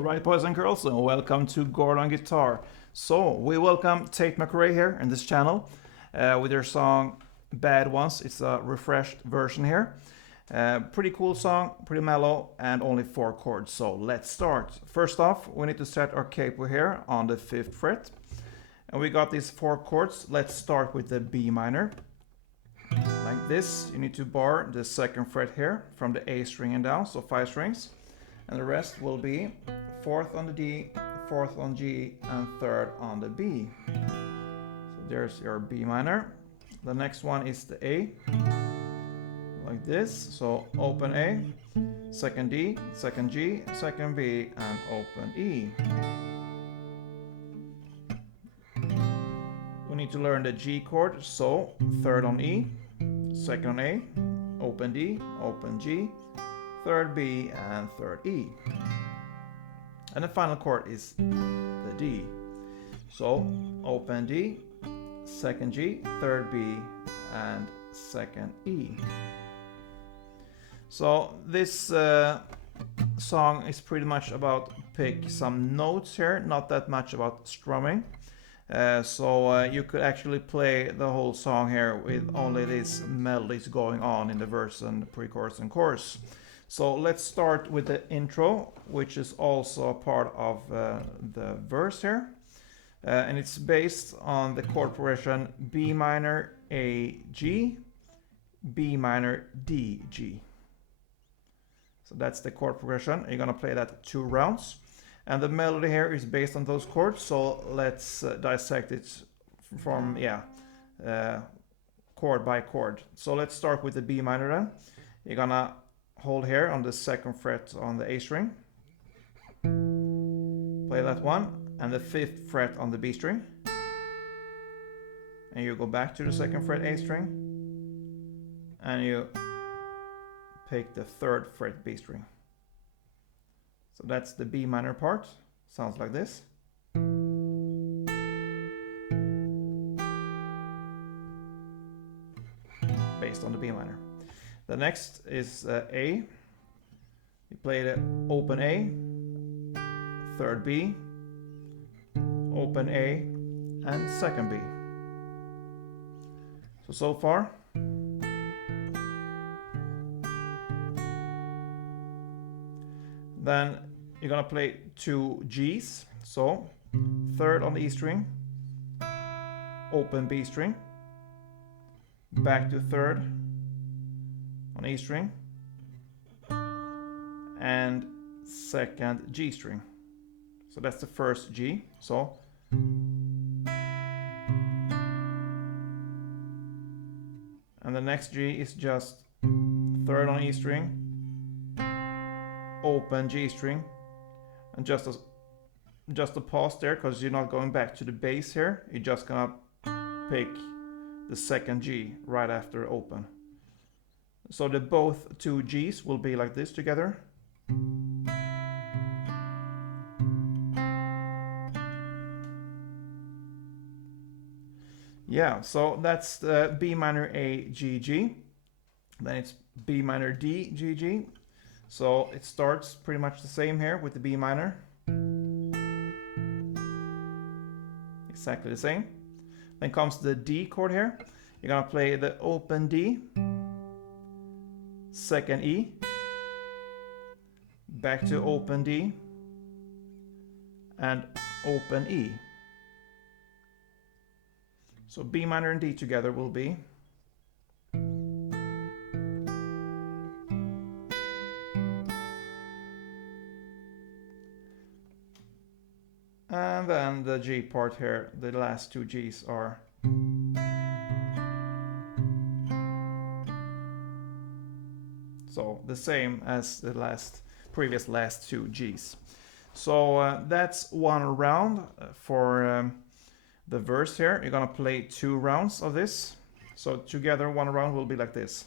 Alright, boys and girls, and welcome to Gordon Guitar. So, we welcome TATE MCRAE here in this channel with their song Bad Ones. It's a refreshed version here. Pretty cool song, pretty mellow, and only 4 chords. So, let's start. First off, we need to set our capo here on the 5th fret. And we got these 4 chords. Let's start with the B minor. Like this, you need to bar the 2nd fret here from the A string and down, so 5 strings. And the rest will be 4th on the D, 4th on G, and 3rd on the B. So there's your B minor. The next one is the A, like this. So open A, 2nd D, 2nd G, 2nd B, and open E. We need to learn the G chord, so 3rd on E, 2nd on A, open D, open G, 3rd B, and 3rd E. And the final chord is the D. So open D, 2nd G, 3rd B, and 2nd E. So this song is pretty much about pick some notes here, not that much about strumming. So you could actually play the whole song here with only these melodies going on in the verse and pre-chorus and chorus. So let's start with the intro, which is also a part of the verse here. And it's based on the chord progression B minor, A, G, B minor, D, G. So that's the chord progression. You're gonna play that 2 rounds. And the melody here is based on those chords, so let's dissect it from, chord by chord. So let's start with the B minor then. You're gonna hold here on the 2nd fret on the A string. Play that one, and the 5th fret on the B string. And you go back to the 2nd fret A string, and you pick the 3rd fret B string. So that's the B minor part. Sounds like this. Based on the B minor. The next is A. You play the open A, 3rd B, open A, and 2nd B. So far. Then you're gonna play 2 G's. So 3rd on the E string, open B string, back to 3rd on E string, and 2nd G string. So that's the first G. So and the next G is just 3rd on E string, open G string, and just a pause there because you're not going back to the bass here. You're just gonna pick the 2nd G right after open. So the both 2 G's will be like this together. Yeah, so that's the B minor A G G. Then it's B minor D G G. So it starts pretty much the same here with the B minor. Exactly the same. Then comes the D chord here. You're gonna play the open D, 2nd E, back to open D, and open E. So B minor and D together will be. And then the G part here, the last 2 G's are. So the same as the previous last 2 G's. So that's 1 round for the verse here. You're gonna play 2 rounds of this. So together 1 round will be like this.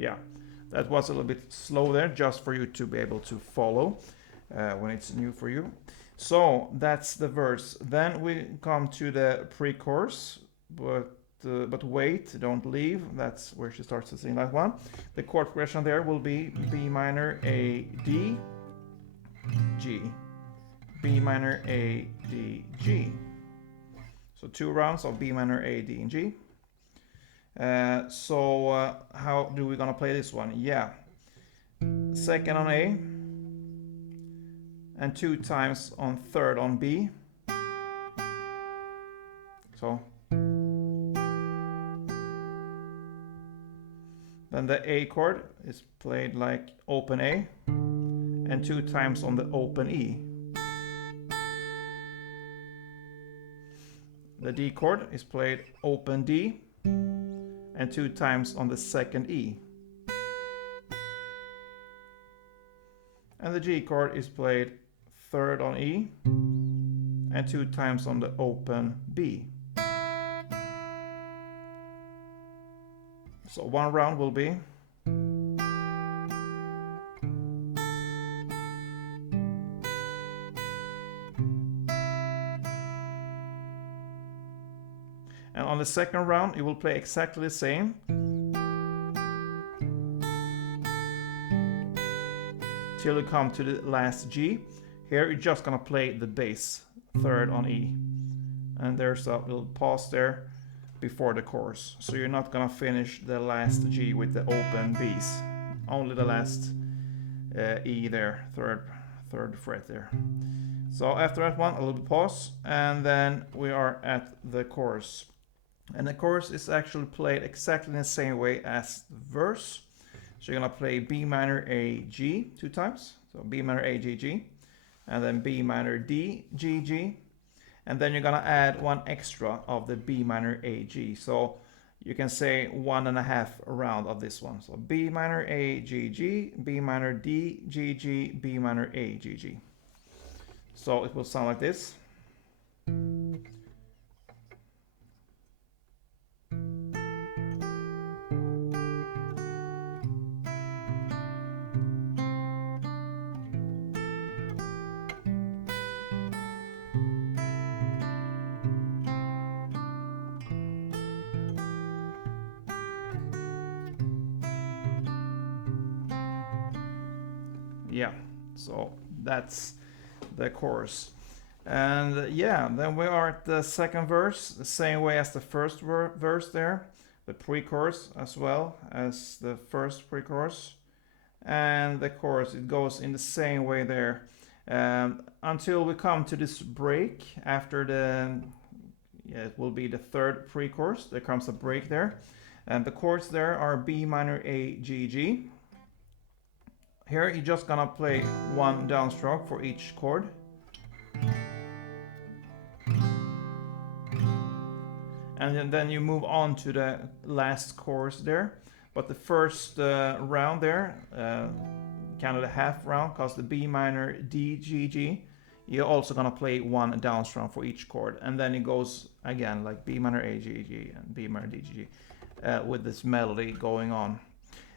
yeah, that was a little bit slow there, just for you to be able to follow when it's new for you. So that's the verse. Then we come to the pre-chorus, but wait, don't leave. That's where she starts to sing that one. The chord progression there will be B minor, A, D, G. B minor, A, D, G. So 2 rounds of B minor, A, D, and G. So how do we gonna play this one? Yeah, second on A, and 2 times on third on B. So then the A chord is played like open A, and 2 times on the open E. The D chord is played open D, and 2 times on the second E. And the G chord is played third on E, and 2 times on the open B. So 1 round will be and on the second round you will play exactly the same till you come to the last G. Here you're just gonna play the bass third on E, and there's a little pause there before the chorus, so you're not gonna finish the last G with the open B's, only the last E there, third fret there. So after that one, a little bit pause, and then we are at the chorus. And the chorus is actually played exactly the same way as the verse. So you're gonna play B minor, A, G 2 times. So B minor, A, G, G, and then B minor, D, G, G, and then you're gonna add 1 extra of the B minor, A, G. So you can say 1.5 round of this one. So B minor, A, G, G, B minor, D, G, G, B minor, A, G, G. So it will sound like this. Yeah, so that's the chorus. And yeah, then we are at the second verse, the same way as the first verse there, the pre-chorus as well as the first pre-chorus, and the chorus, it goes in the same way there until we come to this break after the, yeah, it will be the third pre-chorus. There comes a break there, and the chords there are B minor, A, G, G. Here you're just gonna play 1 downstroke for each chord. And then you move on to the last chorus there. But the first round there, kind of the half round, because the B minor, D, G, G, you're also gonna play 1 downstroke for each chord. And then it goes again like B minor, A, G, G, and B minor, D, G, G, with this melody going on.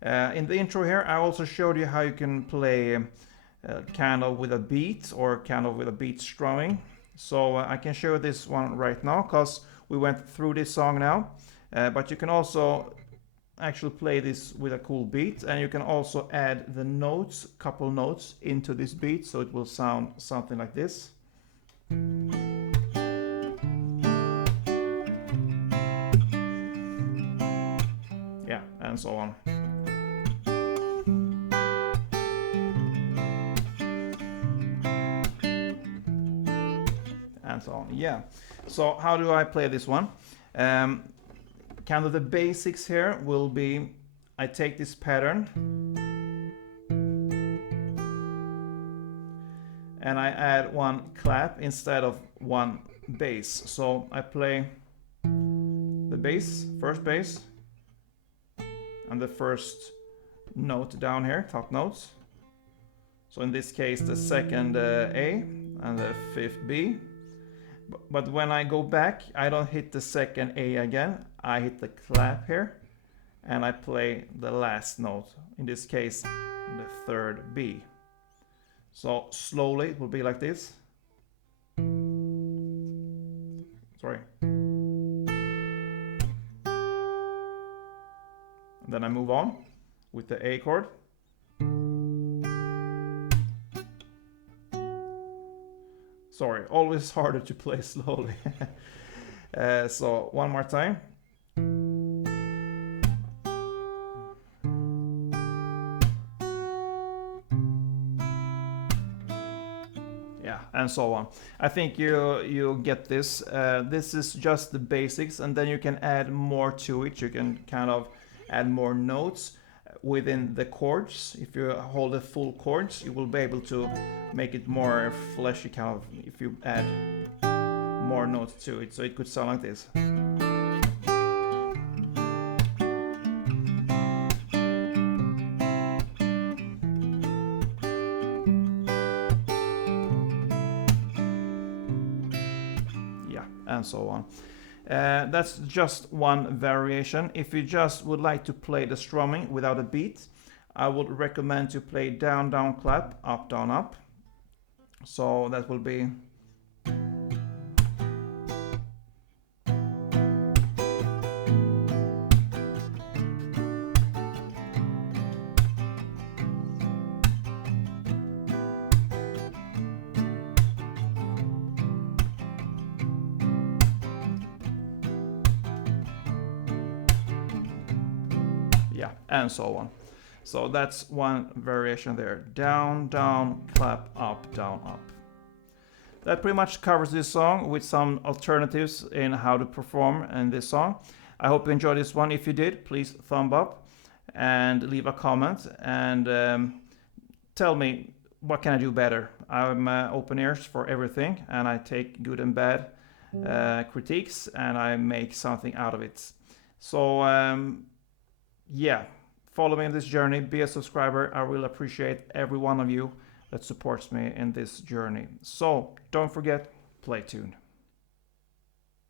In the intro here, I also showed you how you can play kind of with a beat or kind of with a beat strumming. So I can show you this one right now because we went through this song now. But you can also actually play this with a cool beat, and you can also add the notes, couple notes into this beat, so it will sound something like this. Yeah, and so on. And so on. Yeah. So how do I play this one? Kind of the basics here will be, I take this pattern and I add 1 clap instead of 1 bass. So I play the bass, first bass, and the first note down here, top notes. So in this case the second A and the 5th B. But when I go back, I don't hit the second A again. I hit the clap here, and I play the last note, in this case the third B. So slowly it will be like this. Sorry. And then I move on with the A chord. Sorry, always harder to play slowly. So one more time. Yeah, and so on. I think you get this. This is just the basics, and then you can add more to it. You can kind of add more notes within the chords. If you hold the full chords, you will be able to make it more fleshy, kind of, if you add more notes to it. So it could sound like this. Yeah, and so on. That's just one variation. If you just would like to play the strumming without a beat, I would recommend to play down, down, clap, up, down, up. So that will be... yeah, and so on. So that's one variation there. Down, down, clap, up, down, up. That pretty much covers this song with some alternatives in how to perform in this song. I hope you enjoyed this one. If you did, please thumb up and leave a comment and tell me what can I do better. I'm open ears for everything, and I take good and bad critiques and I make something out of it. So yeah, follow me in this journey, be a subscriber. I will appreciate every one of you that supports me in this journey. So don't forget, play tuned.